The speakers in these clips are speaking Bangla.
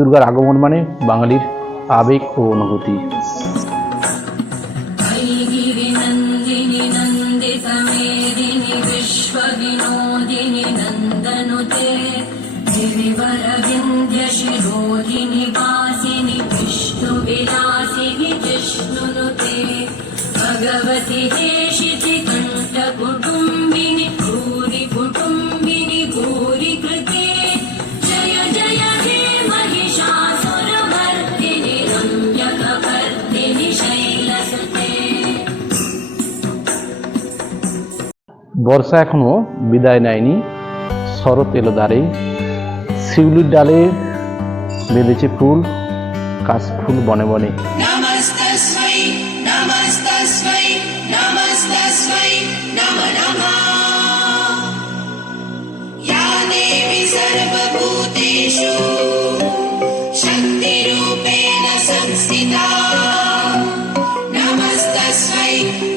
দুর্গার আগমন মানে বাঙালির আবেগ ও অনুভূতি। भगवती देशिति कंठ कुटुंबिनी भूरि कुटुंबिनी भूरि कृते जय जय हे महिषासुरमर्दिनि रम्यकपर्दिनि शैलसुते। বর্ষা এখনো বিদায় নেয়নি, শরৎ এলো দ্বারে। শিউলির ডালে বেঁধেছে ফুল, কাশফুল বনে বনে। नमस्तस्मै नमस्तस्मै नमस्तस्मै नमो नमः। या देवी सर्वभूतेषु शक्तिरूपेण संस्थिता नमस्तस्मै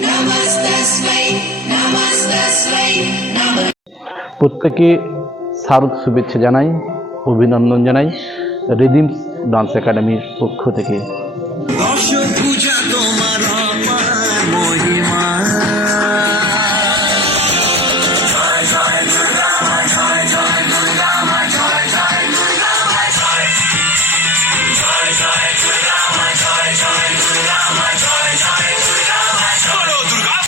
नमस्तस्मै नमस्तस्मै नमः। প্রত্যেকে শারদ শুভেচ্ছা জানাই, অভিনন্দন জানাই রিদিমস ডান্স একাডেমির পক্ষ থেকে। দশ পূজা তোমার অপার মহিমা।